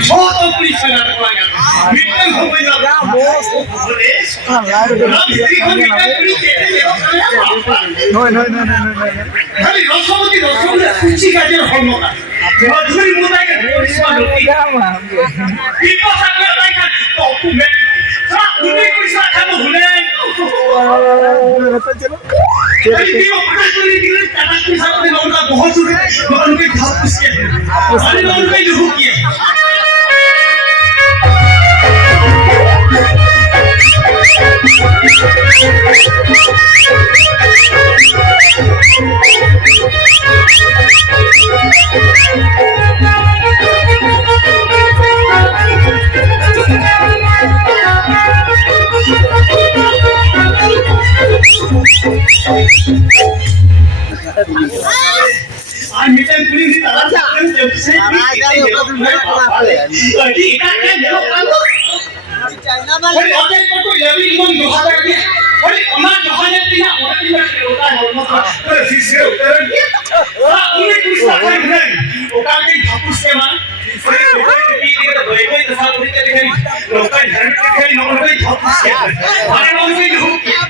Short of police na talaga. Mitang hoy na. No. Kali Rosomati kuchi kajer hono na. Madhuri mudai ka police ma loti. People sakla like a document. Sa uni kuisa khamo hule. Kali dio pakaturi dire tata kuisa ne longa bahut sure. उनके घाव पुष्के अरे ना उनका ही hook किया आज meeting पूरी नहीं ताला जब से लड़की इतना क्या जरूर कांदो चाइना वाले ओके को लेवी मन जोहादा के और अमा जोहाने तीना और तीना होता है और फिर से उतर गया उन्हें कुछ साखा नहीं ओका के धापुस के मान फिर ये तो भाई भाई दशा पूरी चली गई लोग का धर्म के खेल नौकर के धापुस के हमारे लोग से हो किया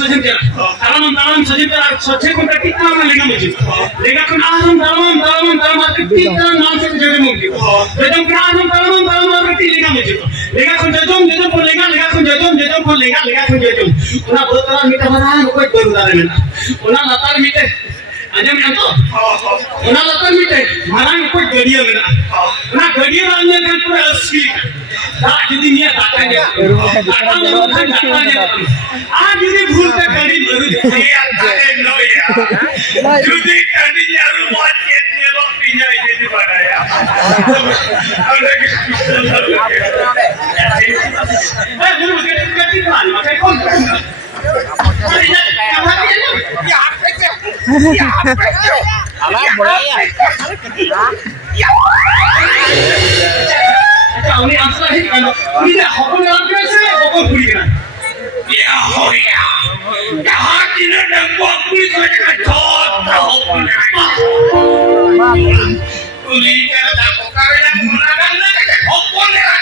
Sojin kita naam se jadi mungkin. Jajam kerana talam berarti lega macam. Lega kon jajam kon lega kon jajam kon lega kon jajam. Una botaran mita mana koi baru dah mana. Una latar mita. Ajam yang tu. Una latar mita. Mana koi gadia mana. Una gadia mana kan pura asli. dah jadi ni dah kan dia. आज यदि भूल से गाड़ी बारू जाए यार no यार जुदी गाड़ी यार बहुत कितने लोग पीना ये भी बनाया मैं गुरु के गति मान मैं कौन अच्छा उन्हें आंसर है उन्हें हॉपन नाम कैसे हॉपन पूरी करना ya hoya dah tidak ada waktu saya cocok uli kalau tak kau yang menggunakan lagi hopon yang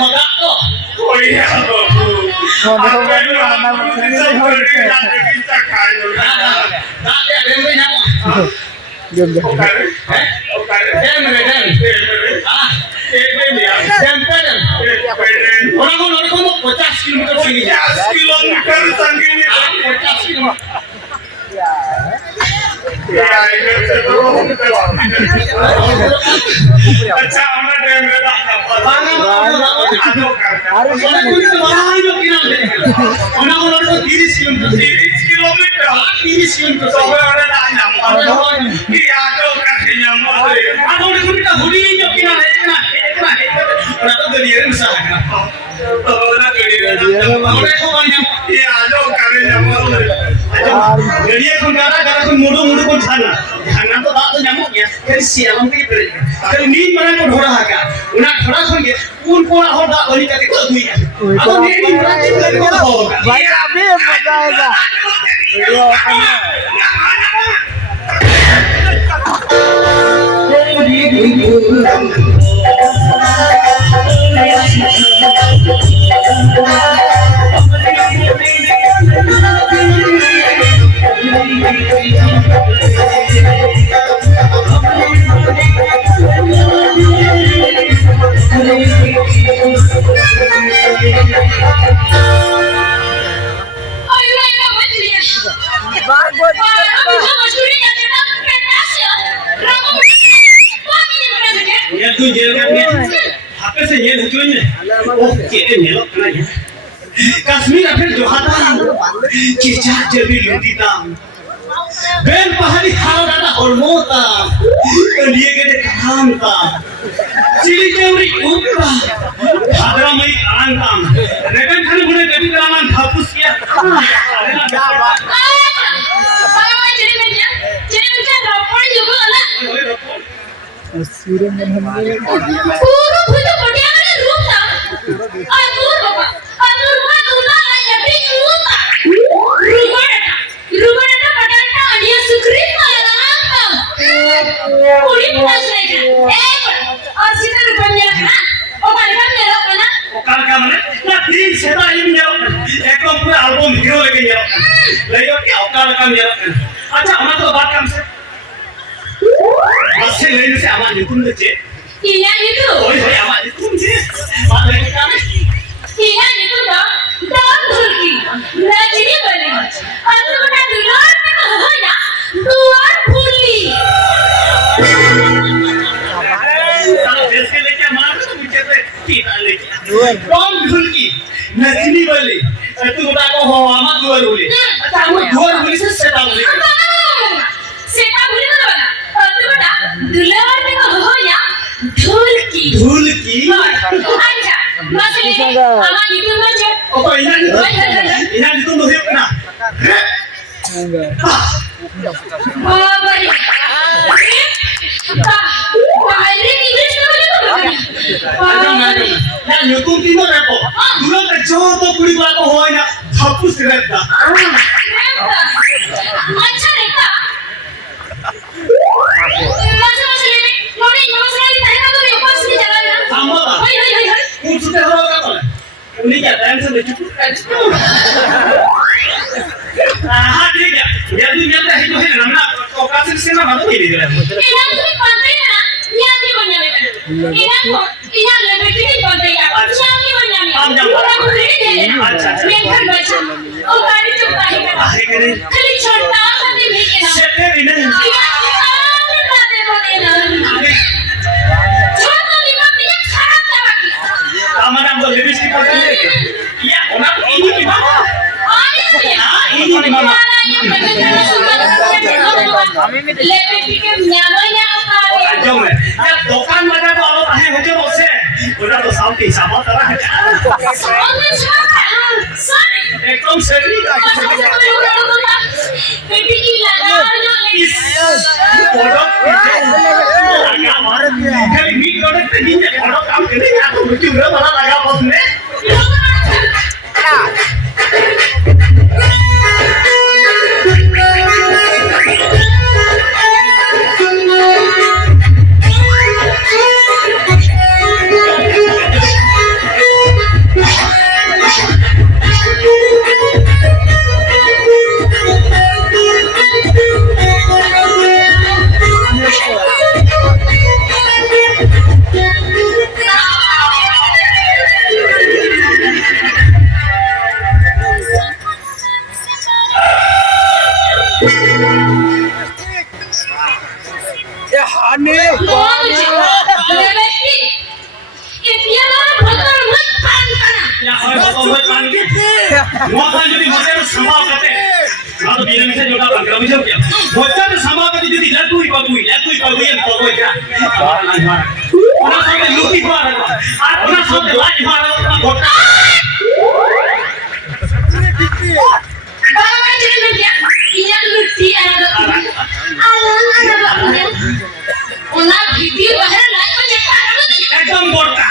hoda tu hoya अच्छा हमारे मेरा गड़िया को गाना गाना को मुड़ो मुड़ो को खाना खाना तो बात तो जामो गया फिर सियालम के पर फिर नींद मना को ढोड़ा हाका उना खड़ा हो गया उन को हो दा ओली का को हुई अब नींद मना के लग को होगा भाई अभी मजा आएगा तू जेल में हाथे से ये निकलो ने ओ केटे मेलो कना है कश्मीर फिर जोहाता चिचा जबी लुटीता बेन पहाड़ी खाओ दादा और मोता लिए के खानता चिली चौरी ऊपरा भादरा मई आनता रेगन खाने बुने कभी करामान थापुस किया क्या बात बाबा चिली में रपोड़ जुगो ना Siren dan hamil. Puro puto podian ada ruta. Adur bapak. Adur rumah tulang aja bing ruta. Rumah ada padahal dia sukri malah apa. Puri putas lagi. Asita rupanya kan? Okar kan nyelok mana? Okar kan mana? Nah tim seda ini nyelok. Ekor pura album hero lagi nyelok. Lalu क्या okar kan nyelok. अच्छा हमारा तो बात काम से बस लेने से आवाज निकुम दे iya itu oh iya आवाज निकुम दे बात lagi काम iya itu dong dong Turki Najini balik atau udah duluan mana hoya luar puli kalau base के लेके मार तो मुझे तो kita लेके dong Turki Najini balik itu udah kau hama luar puli अच्छा हम luar puli से सेटा puli सेटा puli mana bana दुलार में हो या ढोलकी अच्छा मसले हमारी itu aja oh ini itu tuh hipna बाबा रे बाहरी इंग्लिश में बोले तो ना नुतुन तीनो रेपो दुलो का जो तो पूरी बात हो ना थापुस रहता अच्छा रहता मसले में मोरे मसले की तरह तो मेरे पास नहीं चला ना सामला हाय कुछ तो होगा तो उन्हीं क्या टाइम से चुप कर हां ठीक है यदि मिलता है तो है ना Kokasi sini mana ini dia? Ina tuh pantai na, nyambi banyame kan. Ina lebih tinggi pantai ya, nyambi banyame. Orang berdiri deh, member baca. Oh kali coba kan. Kali छोटा pantai bikin. Sete ini. Ina pantai pantai na. छोटा di pantai sangat lagi. Aman am lebih sikit pantai. Iya, orang ini gimana? Ini gimana? दुकान बजा तो आलो है मुझे बोसे उधर तो sound के हिसाब तरह है एकदम सही बेटी की लगा जो प्रोडक्ट लगा मार खाली मी प्रोडक्ट नहीं है प्रोडक्ट काम करेगा तो मुझे उधर वाला लगा बस में एकदम बोलता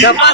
Dapat